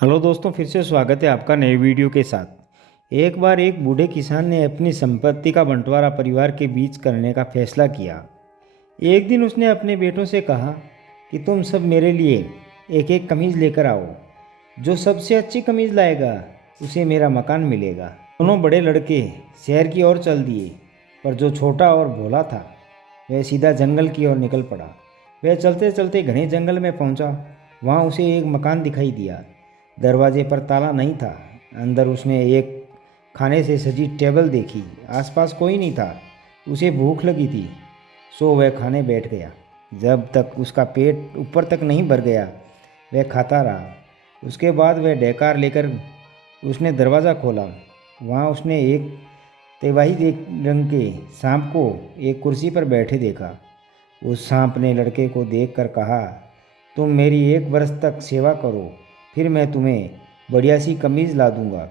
Hello दोस्तों, फिर से स्वागत है आपका नए वीडियो के साथ। एक बार एक बूढ़े किसान ने अपनी संपत्ति का बंटवारा परिवार के बीच करने का फैसला किया। एक दिन उसने अपने बेटों से कहा कि तुम सब मेरे लिए एक एक कमीज़ लेकर आओ। जो सबसे अच्छी कमीज़ लाएगा उसे मेरा मकान मिलेगा। दोनों बड़े लड़के शहर की ओर चल दिए, पर जो छोटा और भोला था वह सीधा जंगल की ओर निकल पड़ा। वह चलते चलते घने जंगल में पहुंचा। वहां उसे एक मकान दिखाई दिया। दरवाजे पर ताला नहीं था। अंदर उसने एक खाने से सजी टेबल देखी। आसपास कोई नहीं था। उसे भूख लगी थी, सो वह खाने बैठ गया। जब तक उसका पेट ऊपर तक नहीं भर गया वह खाता रहा। उसके बाद वह डेकार लेकर उसने दरवाज़ा खोला। वहाँ उसने एक तेवाही रंग के सांप को एक कुर्सी पर बैठे देखा। उस सांप ने लड़के को देखकर कहा, तुम मेरी 1 वर्ष तक सेवा करो, फिर मैं तुम्हें बढ़िया सी कमीज़ ला दूंगा।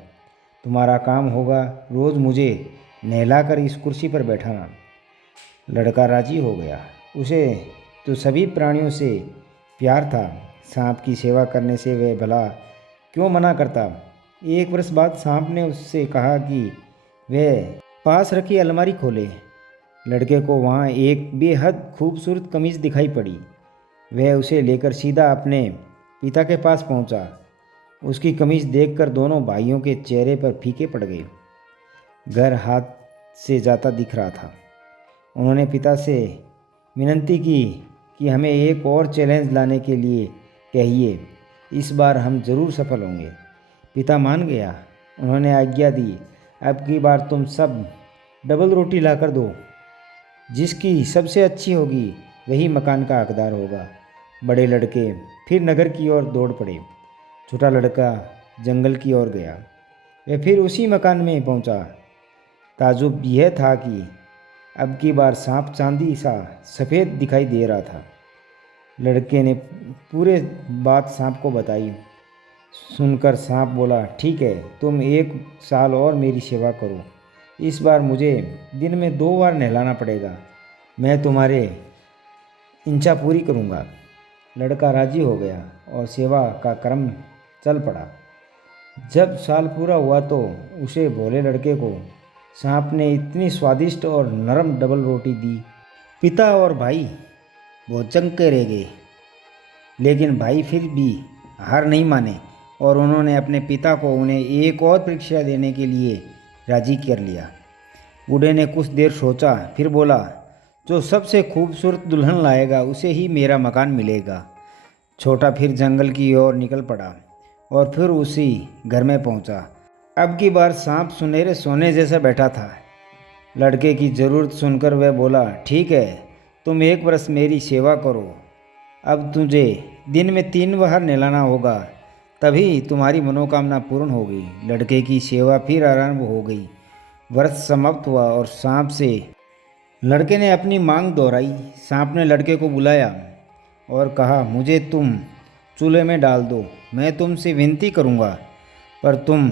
तुम्हारा काम होगा रोज़ मुझे नहलाकर इस कुर्सी पर बैठाना। लड़का राजी हो गया। उसे तो सभी प्राणियों से प्यार था। सांप की सेवा करने से वह भला क्यों मना करता। 1 वर्ष बाद सांप ने उससे कहा कि वह पास रखी अलमारी खोले। लड़के को वहाँ एक बेहद खूबसूरत कमीज़ दिखाई पड़ी। वह उसे लेकर सीधा अपने पिता के पास पहुंचा। उसकी कमीज़ देखकर दोनों भाइयों के चेहरे पर फीके पड़ गए। घर हाथ से जाता दिख रहा था। उन्होंने पिता से विनती की कि हमें एक और चैलेंज लाने के लिए कहिए, इस बार हम ज़रूर सफल होंगे। पिता मान गया। उन्होंने आज्ञा दी, अब की बार तुम सब डबल रोटी लाकर दो। जिसकी सबसे अच्छी होगी वही मकान का हकदार होगा। बड़े लड़के फिर नगर की ओर दौड़ पड़े। छोटा लड़का जंगल की ओर गया। वह फिर उसी मकान में पहुंचा। ताजुब यह था कि अब की बार सांप चांदी सा सफ़ेद दिखाई दे रहा था। लड़के ने पूरे बात सांप को बताई। सुनकर सांप बोला, ठीक है, तुम 1 साल और मेरी सेवा करो। इस बार मुझे दिन में 2 बार नहलाना पड़ेगा। मैं तुम्हारे इच्छा पूरी करूँगा। लड़का राजी हो गया और सेवा का क्रम चल पड़ा। जब साल पूरा हुआ तो उसे भोले लड़के को सांप ने इतनी स्वादिष्ट और नरम डबल रोटी दी। पिता और भाई बहुत चंके रह गए, लेकिन भाई फिर भी हार नहीं माने और उन्होंने अपने पिता को उन्हें एक और परीक्षा देने के लिए राजी कर लिया। बूढ़े ने कुछ देर सोचा, फिर बोला, जो सबसे खूबसूरत दुल्हन लाएगा उसे ही मेरा मकान मिलेगा। छोटा फिर जंगल की ओर निकल पड़ा और फिर उसी घर में पहुंचा। अब की बार सांप सुनहरे सोने जैसा बैठा था। लड़के की ज़रूरत सुनकर वह बोला, ठीक है, तुम 1 वर्ष मेरी सेवा करो। अब तुझे दिन में 3 बार नहलाना होगा, तभी तुम्हारी मनोकामना पूर्ण होगी। लड़के की सेवा फिर आरंभ हो गई। वर्ष समाप्त हुआ और सांप से लड़के ने अपनी मांग दोहराई। सांप ने लड़के को बुलाया और कहा, मुझे तुम चूल्हे में डाल दो। मैं तुमसे विनती करूँगा, पर तुम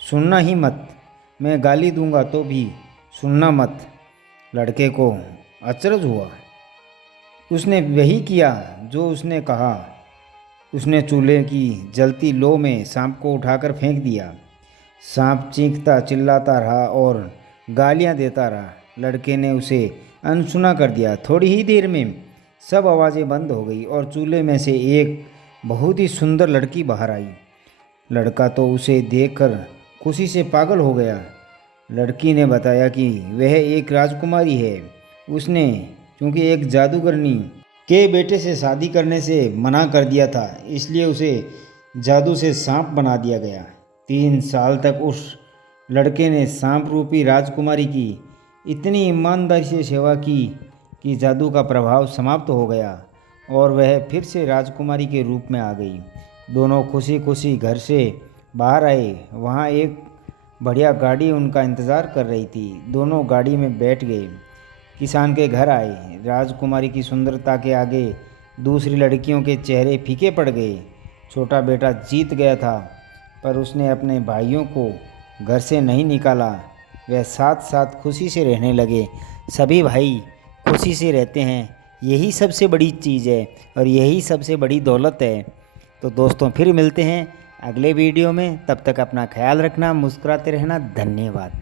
सुनना ही मत। मैं गाली दूंगा तो भी सुनना मत। लड़के को अचरज हुआ। उसने वही किया जो उसने कहा। उसने चूल्हे की जलती लौ में सांप को उठाकर फेंक दिया। सांप चीखता चिल्लाता रहा और गालियां देता रहा। लड़के ने उसे अनसुना कर दिया। थोड़ी ही देर में सब आवाज़ें बंद हो गई और चूल्हे में से एक बहुत ही सुंदर लड़की बाहर आई। लड़का तो उसे देखकर खुशी से पागल हो गया। लड़की ने बताया कि वह एक राजकुमारी है। उसने क्योंकि एक जादूगरनी के बेटे से शादी करने से मना कर दिया था, इसलिए उसे जादू से सांप बना दिया गया। 3 साल तक उस लड़के ने सांप रूपी राजकुमारी की इतनी ईमानदारी से सेवा की कि जादू का प्रभाव समाप्त हो गया और वह फिर से राजकुमारी के रूप में आ गई। दोनों खुशी खुशी घर से बाहर आए। वहाँ एक बढ़िया गाड़ी उनका इंतज़ार कर रही थी। दोनों गाड़ी में बैठ गए। किसान के घर आए। राजकुमारी की सुंदरता के आगे दूसरी लड़कियों के चेहरे फीके पड़ गए। छोटा बेटा जीत गया था, पर उसने अपने भाइयों को घर से नहीं निकाला। वह साथ साथ खुशी से रहने लगे। सभी भाई खुशी से रहते हैं, यही सबसे बड़ी चीज़ है और यही सबसे बड़ी दौलत है। तो दोस्तों, फिर मिलते हैं अगले वीडियो में, तब तक अपना ख्याल रखना, मुस्कुराते रहना। धन्यवाद।